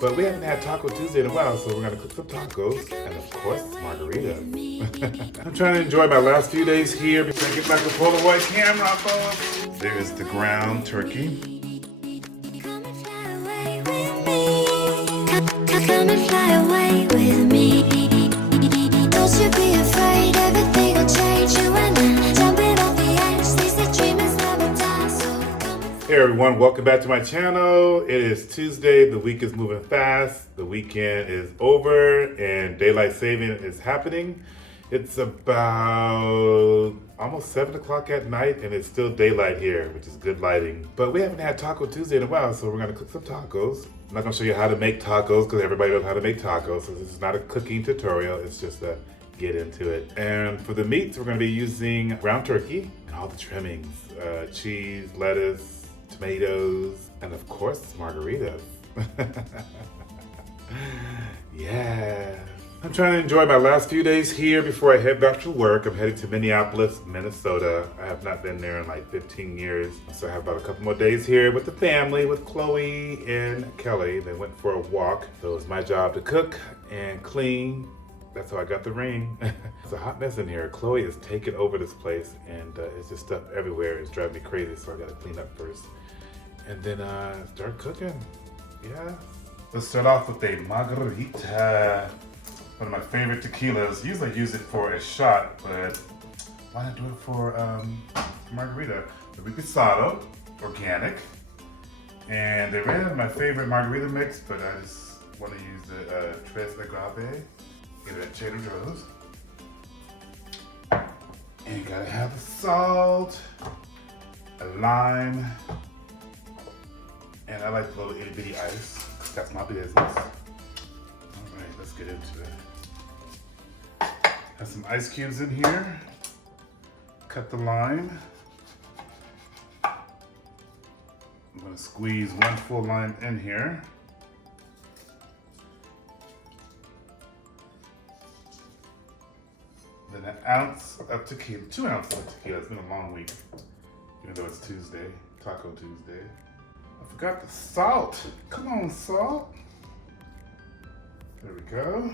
But we haven't had Taco Tuesday in a while, so we're gonna cook some tacos and of course margarita. I'm trying to enjoy my last few days here before I get back to Polaroid camera, folks. There is the ground turkey. Come and fly away with me. Come and fly away with me. Don't you be afraid, everything will change. You and I jumping off the edge. They say dreamers never die, so come and Hey everyone, welcome back to my channel. It is Tuesday, the week is moving fast, the weekend is over, and daylight saving is happening. It's about almost 7 o'clock at night, and it's still daylight here, which is good lighting. But we haven't had Taco Tuesday in a while, so we're gonna cook some tacos. I'm not gonna show you how to make tacos, because everybody knows how to make tacos, so this is not a cooking tutorial, it's just a get into it. And for the meats, we're gonna be using ground turkey and all the trimmings, cheese, lettuce, tomatoes, and of course, margaritas. Yeah. I'm trying to enjoy my last few days here before I head back to work. I'm heading to Minneapolis, Minnesota. I have not been there in like 15 years. So I have about a couple more days here with the family, with Chloe and Kelly. They went for a walk. So it's my job to cook and clean. That's how I got the ring. It's a hot mess in here. Chloe is taking over this place and it's just stuff everywhere. It's driving me crazy, so I gotta clean up first. And then start cooking. Yeah. Let's start off with a Margarita. One of my favorite tequilas. Usually I use it for a shot, but why not do it for margarita? The Reposado, organic. And they ran my favorite margarita mix, but I just want to use the Tres Agave. Get it at Trader Joe's. And you gotta have the salt, a lime, and I like the little itty bitty ice. That's my business. All right, let's get into it. Have some ice cubes in here. Cut the lime. I'm gonna squeeze one full lime in here. Then an ounce of tequila, 2 ounces of tequila. It's been a long week, even though it's Tuesday, Taco Tuesday. I forgot the salt. Come on, salt. There we go.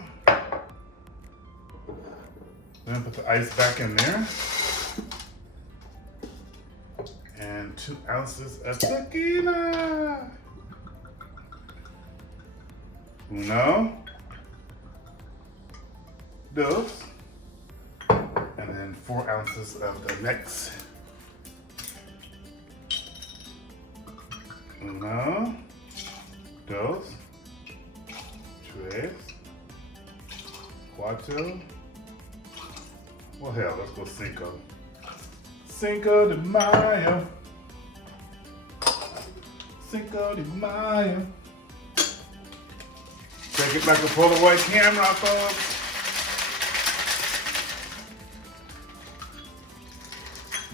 Then put the ice back in there. And 2 ounces of tequila. Uno. Dos. And then 4 ounces of the mix. Uno, dos, tres, cuatro. Well, hell, let's go cinco. Cinco de Mayo. Cinco de Mayo. Take it back to Polaroid camera, folks.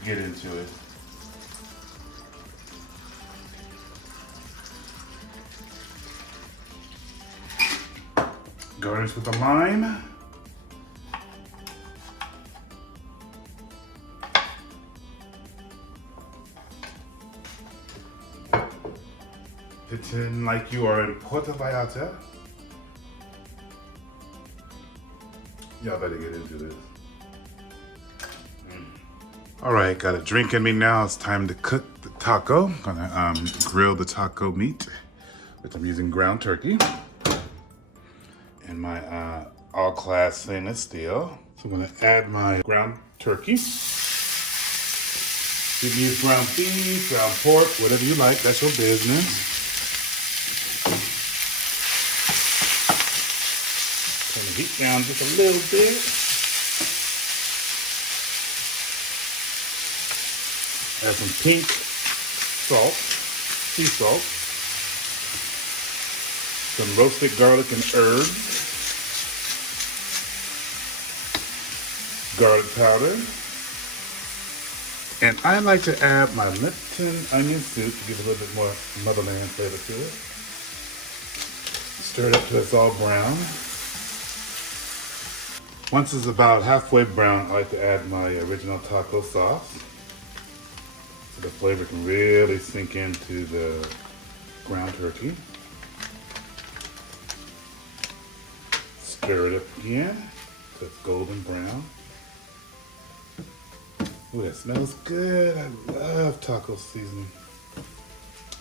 Get into it. Garnish with a lime. Pretend like you are in Puerto Vallarta. Y'all better get into this. All right, got a drink in me now. It's time to cook the taco. I'm gonna grill the taco meat, which I'm using ground turkey. And my all-class stainless steel. So I'm gonna add my ground turkey. You can use ground beef, ground pork, whatever you like, that's your business. Turn the heat down just a little bit. Add some pink salt, sea salt. Some roasted garlic and herbs. Garlic powder. And I like to add my Lipton onion soup to give a little bit more motherland flavor to it. Stir it up till it's all brown. Once it's about halfway brown, I like to add my original taco sauce. So the flavor can really sink into the ground turkey. stir it up again so it's golden brown. Ooh, that smells good. I love taco seasoning.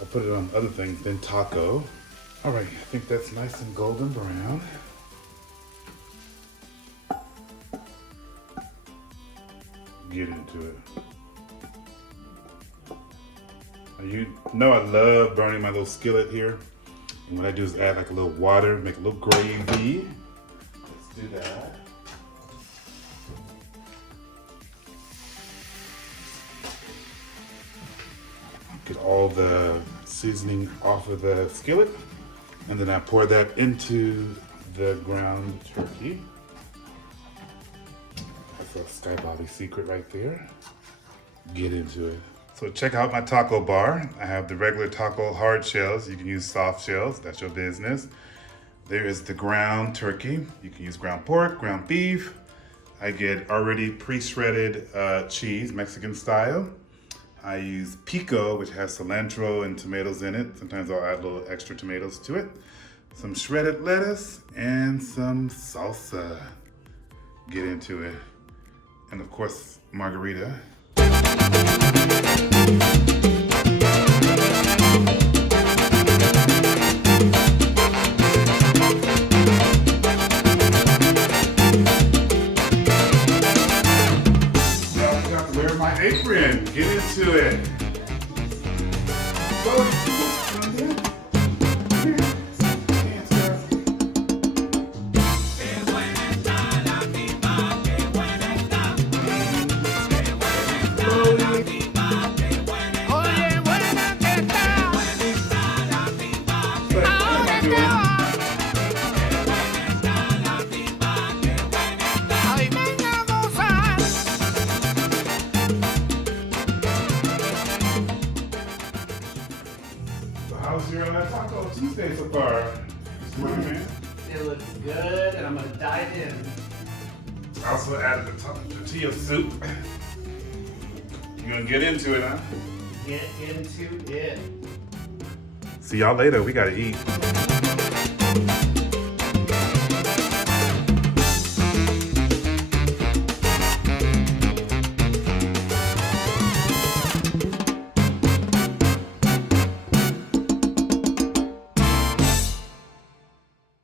I put it on other things than taco. All right, I think that's nice and golden brown. Get into it. Now you know I love burning my little skillet here. And what I do is add like a little water, make a little gravy. Let's do that. Get all the seasoning off of the skillet. And then I pour that into the ground turkey. That's a Sky Bobby secret right there. Get into it. So check out my taco bar. I have the regular taco hard shells. You can use soft shells, that's your business. There is the ground turkey. You can use ground pork, ground beef. I get already pre-shredded cheese, Mexican style. I use pico, which has cilantro and tomatoes in it. Sometimes I'll add a little extra tomatoes to it. Some shredded lettuce and some salsa. Get into it. And of course, margarita. Apron, get into it. How's your Taco Tuesday so far? Man? It looks good, and I'm gonna dive in. I also added the tortilla soup. You gonna get into it, huh? Get into it. See y'all later. We gotta eat.